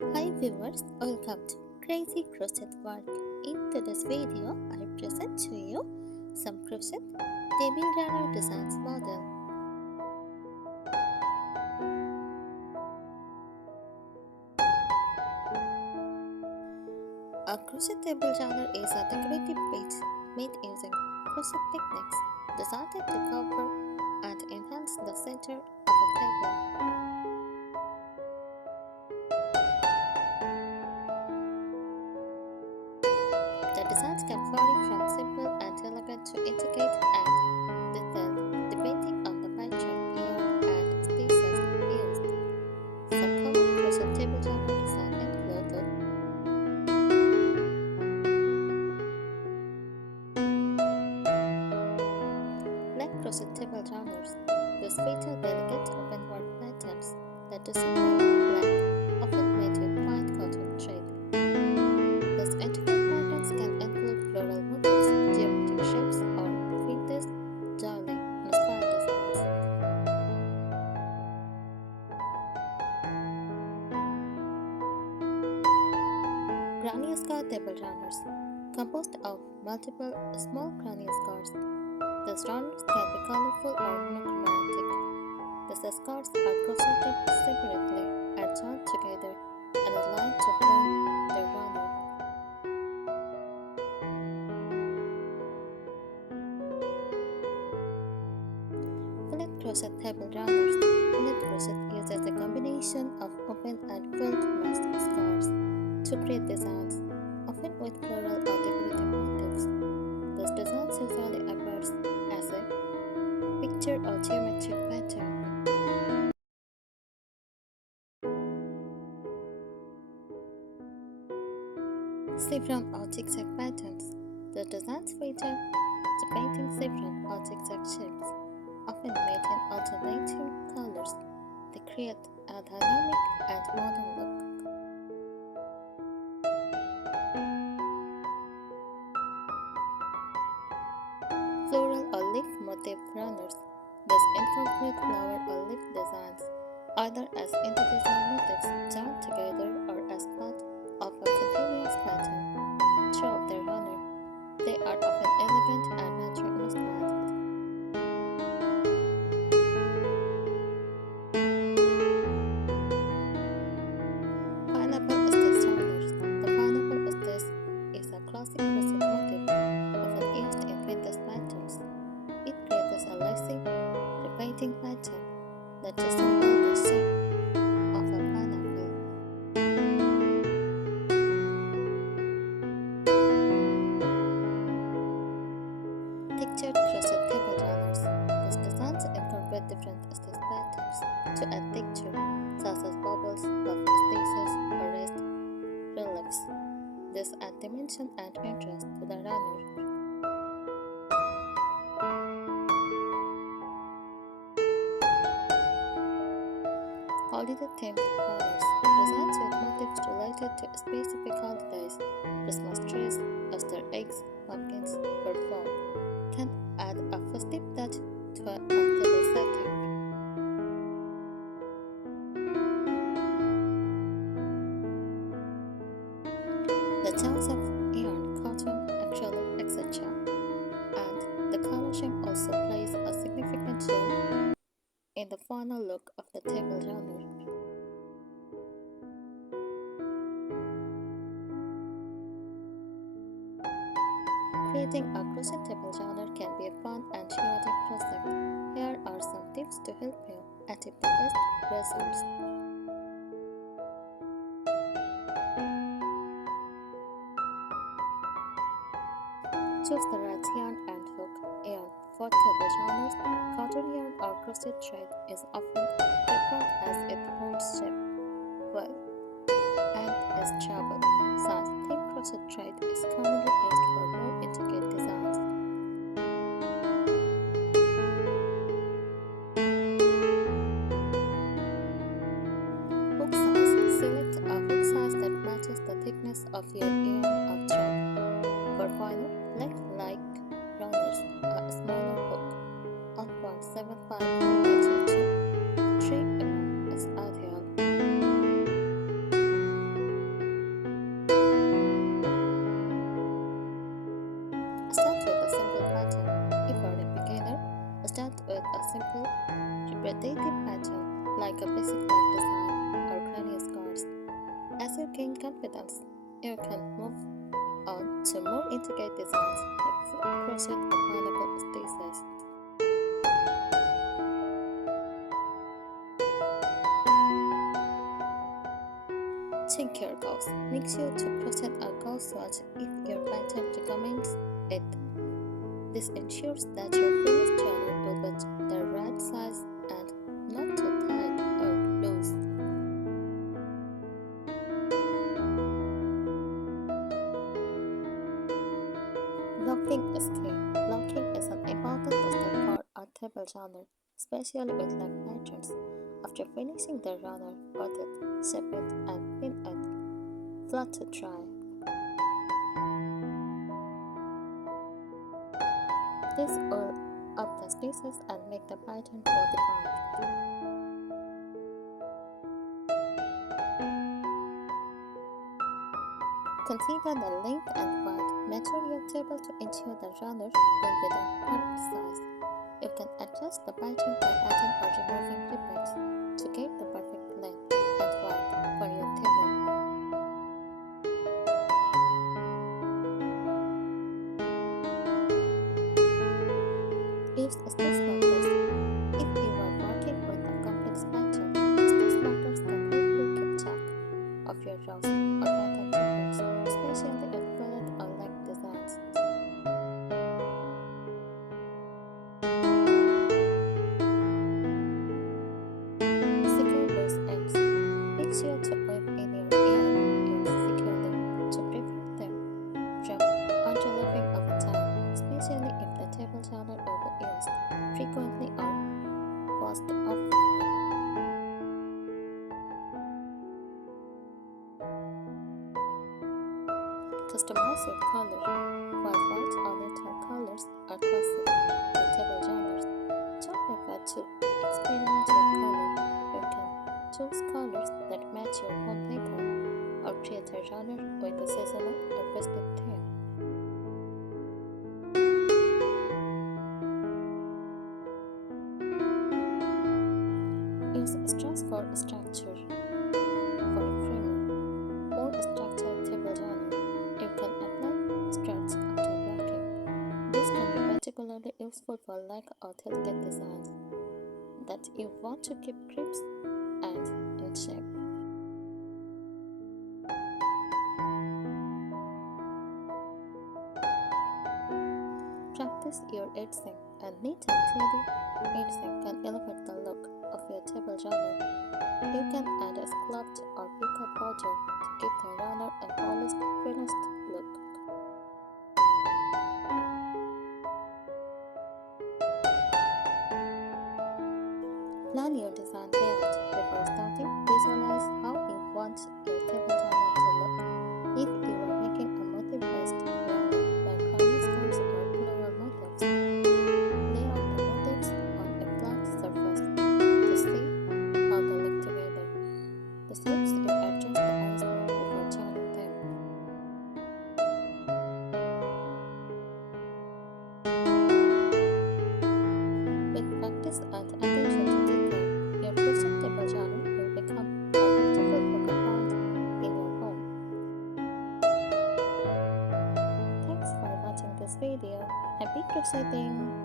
Hi viewers, welcome to Crazy Crochet Work. In today's video, I present to you some crochet table runner designs model. A crochet table runner is a decorative piece made using crochet techniques designed to cover and enhance the center of a table. The designs can vary from simple and elegant to intricate and detailed, depending on the pattern, yarn, and species used. Some common crochet table runner designs include neck crochet table runners. These feature delicate open-work patterns that resemble black, often made with fine cotton thread. These intricate patterns can include floral motifs, geometric shapes, or vintage darling-inspired designs. Granny scar table runners, composed of multiple small granny scars. These runners can be colorful or monochromatic. These scars are crocheted separately and joined together and aligned to form the runner. Fillet crochet table runners. Fillet crochet uses a combination of open and filled mesh scars to create designs, often with floral or decorative motifs. These designs usually appears as a picture or geometric pattern. Chevron or zigzag patterns. The designs feature repeating chevron or zigzag shapes, often made in alternating colors. They create a dynamic and modern look. Floral or leaf motif runners. These incorporate flower or leaf designs, either as individual motifs joined together or as part of a continuous pattern. Throughout their runner, they are often elegant and nature inspired. Pineapple stitch runners. The pineapple stitch is a classic crochet motif often used in vintage patterns. It creates a lacy, repeating pattern that resembles the shape of a pineapple. Textured crochet table runners. These designs incorporate different stitch patterns to add texture, such as bubbles, puff stitches, or raised reliefs. This add dimension and interest to the runner. Holiday-themed runners. Designs with motifs related to specific holidays, Christmas trees, Easter eggs, pumpkins, bird fall, can add a festive touch to a table setting. The choice of yarn, cotton, acrylic, etc. and the color scheme also plays a significant role in the final look of the table runner. Creating a crochet table runner can be a fun and chaotic project. Here are some tips to help you achieve the best results. Choose the right yarn and hook. Yarn for table runners, cotton yarn or crochet thread is often preferred as it holds shape well and is travel. Size thick crochet thread is commonly used for more intricate designs. Hook size. Select a hook size that matches the thickness of your yarn or thread. For finer, like runners, a smaller hook, 1.75 mm to 3 mm is ideal. gain confidence, you can move on to more intricate designs like full crochet or pineapple stitches. Check your goals. Make sure to crochet a goal swatch if your pattern recommends it. This ensures that your finished yarn will be the right size and not too tight or loose. Blocking is key. Blocking is an important step for a table runner, especially with leg patterns. After finishing the runner, cut it, shape it, and pin it flat to dry. This will up the stitches and make the pattern more defined. Consider the length and width. Measure your table to ensure the runner will be the correct size. You can adjust the pattern by adding or removing ribbons to get the perfect length and width for your table. Use stitch markers. If you are working with a complex pattern, stitch markers can help you keep track of your rows or pattern triplets, especially in fillet or leg designs. Secure loose ends. Make sure to weave in your yarn securely to prevent them from interlooping over time, especially if the table runner will be used frequently or washed off. Customize your color. While white or neutral colors are classic for table runners, don't prefer to experiment with color. You can choose colors that match your home decor or create a runner with a seasonal or festive theme. Use strass for structure. For a framer or structured table runner, you can apply strass after blocking. This can be particularly useful for leg or tailgate designs that you want to keep crisp and in shape. Practice your edging and neat and tidy edging can elevate the look of your table runner. You can add a scalloped or picot border to give the runner a polished, finished look. Plan your design layout before starting. Visualize how you want your table runner to look. If you are making a motif-based runner like crowns, scarves, or floral motifs, lay out the motifs on a flat surface to see how they look together. The shapes you adjust the eyes before turning them. With practice and attention to detail, your crochet table runner will become a beautiful focal point in your home. Thanks for watching this video. Happy crocheting!